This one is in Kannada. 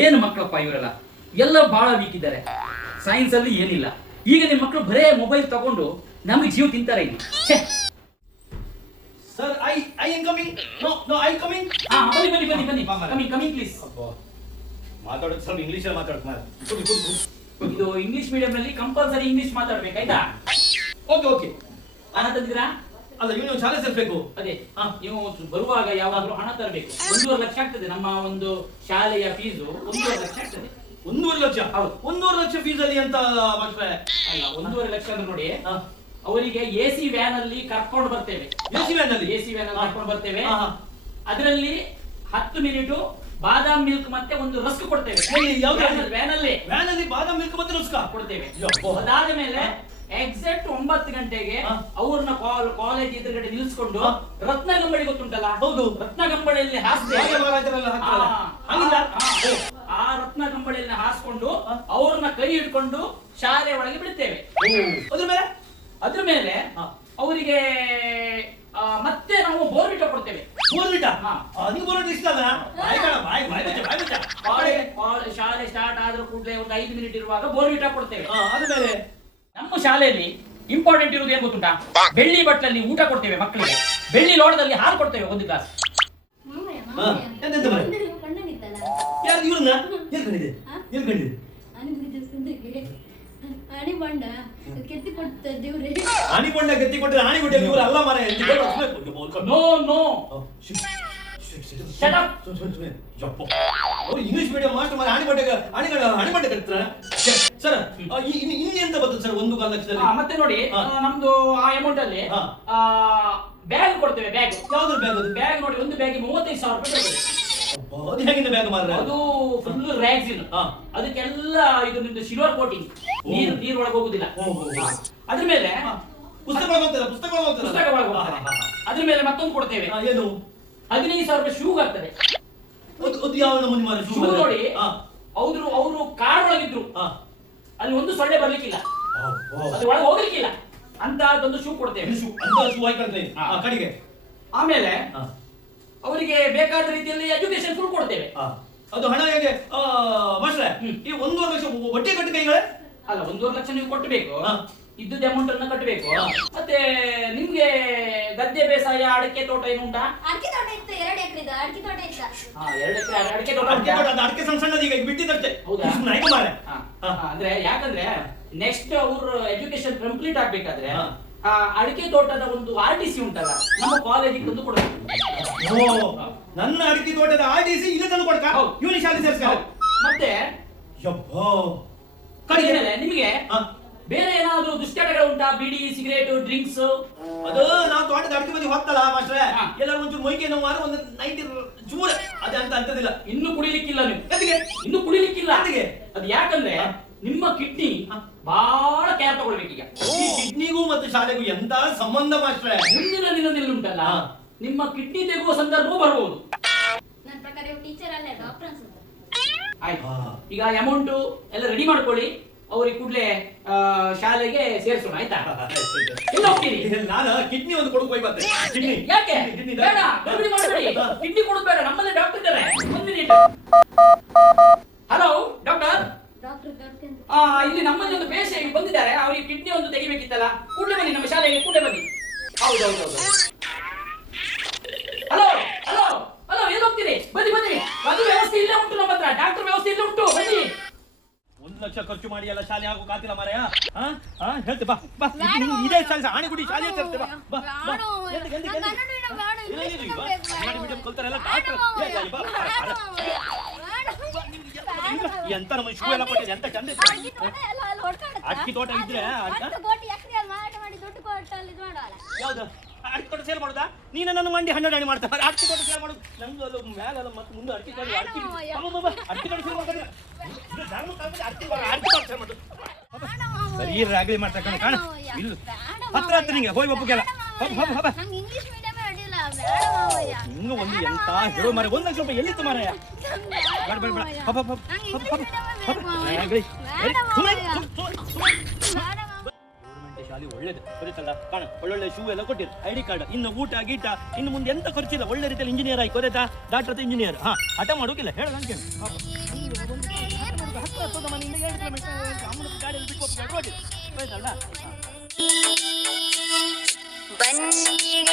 ಏನು ಮಕ್ಕಳಪ್ಪ ಇವರೆಲ್ಲ, ಎಲ್ಲ ಬಹಳ ವೀಕ್ ಇದ್ದಾರೆ. ಸೈನ್ಸ್ ಅಲ್ಲಿ ಏನಿಲ್ಲ. ಈಗ ನಿಮ್ಮ ಮಕ್ಕಳು ಬರೇ ಮೊಬೈಲ್ ತಗೊಂಡು ನಮಗೆ ಜೀವ ತಿಂತಾರೆ ಇಲ್ಲಿ. Sir, I am coming. No I coming. ಬನ್ನಿ ಕಮಿಂಗ್ ಪ್ಲೀಸ್. ಮಾತಾಡೋದು ಸ್ವಲ್ಪ ಇಂಗ್ಲಿಷ್ ಅಲ್ಲಿ ಮಾತಾಡ್ತಾರೆ. ಇದು ಇಂಗ್ಲಿಷ್ ಮೀಡಿಯಂ ನಲ್ಲಿ ಕಂಪಲ್ಸರಿ ಇಂಗ್ಲಿಷ್ ಮಾತಾಡ್ಬೇಕಾಯ್ತಾ? ಓಕೆ. ಹಣ ತಂದಿರಾ? ಅಲ್ಲ, ನೀವು ಶಾಲೆ ಸೇರ್ಬೇಕು. ಅದೇ ನೀವು ಬರುವಾಗ ಯಾವಾಗಲೂ ಹಣ ತರಬೇಕು. 1.5 ಲಕ್ಷ ಆಗ್ತದೆ ನಮ್ಮ ಒಂದು ಶಾಲೆಯ ಫೀಸು. 1.5 ಲಕ್ಷ ಆಗ್ತದೆ. 1.5 ಲಕ್ಷ? ಹೌದು. 1.5 ಲಕ್ಷ ಫೀಸ್ ಅಲ್ಲಿ ಅಂತ ಮಾಸ್ಟ್ರೆ? ಅಲ್ಲ, 1.5 ಲಕ್ಷ ಅಂದ್ರೆ ನೋಡಿ, ಅವರಿಗೆ ಎಸಿ ವ್ಯಾನ್ ಅಲ್ಲಿ ಕರ್ಕೊಂಡು ಬರ್ತೇವೆ. ಎಸಿ ವ್ಯಾನ್ ಅಲ್ಲಿ ಕರ್ಕೊಂಡು ಬರ್ತೇವೆ. ಅದರಲ್ಲಿ 10 ಮಿನಿಟ್ ಬಾದಾಮ್ ಮಿಲ್ಕ್ ಮತ್ತೆ ಒಂದು ರಸ್ಕ್ ಕೊಡ್ತೇವೆ. ವ್ಯಾನ್ ಅಲ್ಲಿ ಬಾದಾಮ್ ಮಿಲ್ಕ್ ಮತ್ತೆ ರಸ್ಕ್ ಕೊಡ್ತೇವೆ. ಅದಾದ ಮೇಲೆ ಎಕ್ಸಾಕ್ಟ್ 9 ಗಂಟೆಗೆ ಅವ್ರನ್ನ ಕಾಲೇಜ್ ಎದುರುಗಡೆ ನಿಲ್ಸ್ಕೊಂಡು ರತ್ನಗಂಬಳಿ ಗೊತ್ತುಂಟಲ್ಲ? ಹೌದು. ರತ್ನಗಂಬಳಿಯಲ್ಲಿ ಆ ರತ್ನಗಂಬಳಿಯಲ್ಲಿ ಹಾಸ್ಕೊಂಡು ಅವ್ರನ್ನ ಕೈ ಹಿಡ್ಕೊಂಡು ಶಾಲೆ ಒಳಗೆ ಬಿಡ್ತೇವೆ. ಅದ್ರ ಮೇಲೆ ಅವರಿಗೆ ಮತ್ತೆ ನಾವು ಬೋರ್ವಿಟಾ ಕೊಡ್ತೇವೆ. ಶಾಲೆ ಸ್ಟಾರ್ಟ್ ಆದ್ರೂ ಕೂಡಲೇ ಒಂದು 5 ಮಿನಿಟ್ ಇರುವಾಗ ಬೋರ್ವಿಟಾ ಕೊಡ್ತೇವೆ. ನಮ್ಮ ಶಾಲೆಯಲ್ಲಿ ಇಂಪಾರ್ಟೆಂಟ್ ಇರುವುದು ಏನ್ ಗೊತ್ತುಂಟಾ? ಬೆಳ್ಳಿ ಬಟ್ಲಲ್ಲಿ ಊಟ ಕೊಡ್ತೇವೆ ಮಕ್ಕಳಿಗೆ. ಬೆಳ್ಳಿ ಲೋಟದಲ್ಲಿ ಹಾಲು ಕೊಡ್ತೇವೆ 1 ಗ್ಲಾಸ್. ಇಂಗ್ಲಿಷ್ ಮೀಡಿಯಂ ಮಾಸ್ಟರ್ ಆಣಿಬಂಡೆ ಕಟ್ತಾರೆ ಸರ್. ಇನ್ನೆಂತ ಬರ್ತದೆ ಸರ್ 1 ಲಕ್ಷದಲ್ಲಿ? ಮತ್ತೆ ನೋಡಿ, ನಮ್ದು ಆ ಅಮೌಂಟ್ ಅಲ್ಲಿ ಬ್ಯಾಗ್ ಕೊಡ್ತೇವೆ. ಬ್ಯಾಗ್ ಯಾವ್ದು ಬ್ಯಾಗ್? ಅದು ಬ್ಯಾಗ್ ನೋಡಿ, ಒಂದು ಬ್ಯಾಗ್ 35,000 ರೂಪಾಯಿ ಬರ್ತದೆ. ಅದು ಹೇಗಿನ ಬ್ಯಾಗ್ ಮಾರ್ರೆ? ಅದು ಫುಲ್ ರ್ಯಾಗ್ಸಿನ್. ಅದಕ್ಕೆಲ್ಲ ಇದು ನಿಮ್ದು ಸಿಲ್ವರ್ ಕೋಟಿಂಗ್. ನೀರು ಒಳಗೆ ಹೋಗುದಿಲ್ಲ. ಅದ್ರ ಮೇಲೆ ಪುಸ್ತಕಗಳು ಅದ್ರ ಮೇಲೆ ಮತ್ತೊಂದು ಕೊಡ್ತೇವೆ. ಏನು? 15,000 ರೂಪಾಯಿ ಶೂ ಆಗ್ತದೆ. ಯಾವ ನಮೂನಿ ಮಾರ್ರೆ ಶೂ? ನೋಡಿ, ಅವರು ಕಾರ್ ಒಳಗಿದ್ರು, ಅಲ್ಲಿ ಒಂದು ಸೊಳ್ಳೆ ಬರ್ಲಿಕ್ಕಿಲ್ಲ, ಅದು ಒಳಗೆ ಹೋಗ್ಲಿಕ್ಕಿಲ್ಲ ಅಂತ ಒಂದು ಶೂ ಕೊಡ್ತೇವೆ. ಕಡೆಗೆ ಆಮೇಲೆ ಅವರಿಗೆ ಬೇಕಾದ ರೀತಿಯಲ್ಲಿ ಎಜುಕೇಶನ್ ಫುಲ್ ಕೊಡ್ತೇವೆ. ಅದು ಹಣ ಹೇಗೆ ಮಾಸ್ಟ್ರೆ? ಈ 1.5 ಲಕ್ಷ ಒಟ್ಟೆ ಕಟ್ಟಿ ಕೈಗಳೇ? ಅಲ್ಲ, 1.5 ಲಕ್ಷ ನೀವು ಕೊಟ್ಟಬೇಕು. ಇದ್ದದ ಅಮೌಂಟ್ ಅನ್ನ ಕಟ್ಟಬೇಕು. ಮತ್ತೆ ನಿಮ್ಗೆ ಗದ್ದೆ ಬೇಸಾಯ, ಅಡಿಕೆ ತೋಟ ಏನು ಉಂಟಾ? ಅಡಿಕೆ ತೋಟ ಇತ್ತು, 2 ಎಕರೆ ಅಡಿಕೆ ತೋಟ ಇತ್ತು. 2 ಎಕರೆ ಅಡಿಕೆ ತೋಟ. ಅಡಿಕೆ ಸಣ್ಣ ಸಣ್ಣದ ಈಗ ಬಿಟ್ಟಿದ್ದಷ್ಟೇ. ಹೌದಾ? ಅಂದ್ರೆ ಯಾಕಂದ್ರೆ ನೆಕ್ಸ್ಟ್ ಅವ್ರ ಎಜುಕೇಶನ್ ಕಂಪ್ಲೀಟ್ ಆಗ್ಬೇಕಾದ್ರೆ ಅಡಿಕೆ ತೋಟದ ಒಂದು RTC ಉಂಟಲ್ಲ, ನಮ್ಮ ಕಾಲೇಜಿಗೆ ತಂದು ಕೊಡಬೇಕು. ನನ್ನ ಅಡಿಕೆ ತೋಟದ RTC ಇಲ್ಲ ತಂದು ಕೊಡ್ಕ ಇವನಿ ಶಾಲೆ ಸೇರಿಸ್ಕ. ಮತ್ತೆ ಕಡೆಗೆ ನಿಮಗೆ ಬೇರೆ ಏನಾದ್ರು ದುಶ್ಚಟಗಳು ಉಂಟಾ? ಬಿಡಿ, ಸಿಗರೇಟ್, ಡ್ರಿಂಕ್ಸ್? ಅದು ನಾವು ತೋಟದ ಅಡಿಕೆ ಬದಿ ಹೊತ್ತಲ್ಲ ಮಾಸ್ಟ್ರೆ, ಎಲ್ಲರೂ ಒಂಚೂರು ಮೊಯ್ಕೆ ನೋವು ಮಾರು ಒಂದು 90 ಚೂರ ಅದೇ ಅಂತದಿಲ್ಲ. ಇನ್ನು ಕುಡಿಲಿಕ್ಕಿಲ್ಲ ನೀವು? ಅದಕ್ಕೆ ಇನ್ನು ಕುಡಿಲಿಕ್ಕಿಲ್ಲ. ಅದಕ್ಕೆ ಅದು ಯಾಕಂದ್ರೆ ನಿಮ್ಮ ಕಿಡ್ನಿ ಬಹಳ ಕೇರ್ ತಗೊಳ್ಬೇಕೀಗ. ಕಿಡ್ನಿಗೂ ಮತ್ತು ಶಾಲೆಗೂ ಎಂತ ಸಂಬಂಧ ಮಾಸ್ಟ್ರೆ? ಮುಂದಿನ ದಿನದಲ್ಲಿ ಉಂಟಲ್ಲ, ನಿಮ್ಮ ಕಿಡ್ನಿ ತೆಗುವ ಸಂದರ್ಭವೂ ಬರಬಹುದು. ನನ್ನ ಪ್ರಕಾರ ಟೀಚರ್ ಅಲ್ಲ, ಡಾಕ್ಟರ್ ಅನ್ಸುತ್ತೆ. ಆಯ್ತು, ಈಗ ಅಮೌಂಟ್ ಎಲ್ಲ ರೆಡಿ ಮಾಡ್ಕೊಳ್ಳಿ. ಅವ್ರಿಗೆ ಕೂಡಲೇ ಶಾಲೆಗೆ ಸೇರಿಸೋಣ, ಆಯ್ತಾ? ಎಲ್ಲ ಹೋಗ್ತೀನಿ ನಾನು. ಕಿಡ್ನಿ ಒಂದು ಕೊಡಕ್ ಹೋಗಿ ಬರ್ತೇನೆ. ಕಿಡ್ನಿ ಯಾಕೆ ಬೇಡ? ಕಿಡ್ನಿ ಕೊಡೋದು ಬೇಡ, ನಮ್ಮಲ್ಲೇ ಡಾಕ್ಟರ್ ಇದ್ದಾರೆ. 1 ಮಿನಿಟ್. Hello doctor. ಇಲ್ಲಿ ನಮ್ಮಲ್ಲಿ ಒಂದು ಪೇಷಂಟ್ ಬಂದಿದ್ದಾರೆ, ಅವರಿಗೆ ಕಿಡ್ನಿ ಒಂದು ತೆಗಿಬೇಕಿತ್ತಲ್ಲ. ಕೂಡಲೇ ಬನ್ನಿ ನಮ್ಮ ಶಾಲೆಗೆ, ಕೂಡಲೇ ಬನ್ನಿ. ಹೌದೌದು. ಹಲೋ ಹಲೋ ಹಲೋ, ಎಲ್ಲಿ ಹೋಗ್ತೀರಿ? ಬನ್ನಿ. ಅದು ವ್ಯವಸ್ಥೆ ಇಲ್ಲೇ ಉಂಟು, ನಮ್ಮ ಹತ್ರ ಡಾಕ್ಟರ್ ವ್ಯವಸ್ಥೆ ಇಲ್ಲೇ ಉಂಟು, ಬನ್ನಿ. 1 ಲಕ್ಷ ಖರ್ಚು ಮಾಡಿ ಎಲ್ಲ ಶಾಲೆ ಹಾಕೋ ಕಾತಿಲ್ಲ ಮಾರಾಯ. ಹೇಳ್ತೆ ಬಾ ಇದೇ ಶಾಲೆ ಆಣಿಗುಡಿ ಶಾಲೆ ಸೇರ್ತೆ ಬಾ. ಕಲ್ತಾರೆಲ್ಲ ಎಂತ ನಮ್ಮ ಶೂ ಎಲ್ಲ ಕೊಟ್ಟಿದೆ, ಎಂತ ಚಂದ ಅಕ್ಕಿ ತೋಟ ಇದ್ರೆ ಯಾವ್ದು ಅಡಿಕೆ ತೋಟ ಸೇಲ್ ಮಾಡೋದಾ? ನೀನು ನನ್ನ ಮಂಡಿ 12 ಅಡಿ ಮಾಡ್ತಾರೆ. ಅಡಿಕೆ ತೋಟ ಸೇಲ್ ಮಾಡೋದು ನಂದು ಮ್ಯಾಗಲ್ಲ, ಮತ್ತೆ ಮುಂದೆ ಅಡಿಕೆ ತೋಟ ಸೇಲ್ ಮಾಡ್ತಾರೆ. ಸರಿ ರಾಗಲಿ ಮಾಡ್ತಾ ಕಾಣ ಇಲ್ಲ ಹತ್ರ ನಿಂಗೆ ಹೋಗಿ ಒಪ್ಪಗೆಲ್ಲ ಹಿಂಗ ಒಂದು ಎಂತ ಹೇಳೋ ಮಾರ. 1 ಲಕ್ಷ ರೂಪಾಯಿ ಎಲ್ಲಿತ್ತು ಮಾರಾಯ? ಶಾಲೆ ಒಳ್ಳೇದು ಗೊತ್ತಲ್ಲ ಕಾಣ ಒಳ್ಳೊಳ್ಳೆ ಶೂ ಎಲ್ಲ ಕೊಟ್ಟಿರು ID ಕಾರ್ಡ್ ಇನ್ನು ಊಟ ಗೀಟ ಇನ್ನು ಮುಂದೆ ಎಂತ ಖರ್ಚಿಲ್ಲ ಒಳ್ಳೆ ರೀತಿಯಲ್ಲಿ ಇಂಜಿನಿಯರ್ ಆಗಿ ಗೊತ್ತಾಯ್ತಾ ಡಾಕ್ಟರ್ ಇಂಜಿನಿಯರ್ ಹಾ ಹಠ ಮಾಡೋಕಿಲ್ಲ ಹೇಳು ನಂಗೆ ಹತ್ತು ಮನೆಯಿಂದ 7 ಕಿಲೋಮೀಟರ್ ಅಮ್ಮನ ಗಾಡಿಯಲ್ಲಿ ಬಿಟ್ಟು ಹೋಗ್ಬೇಕು ಗೊತ್ತಾಯ್ತಲ್ಲ ಬನ್ನಿ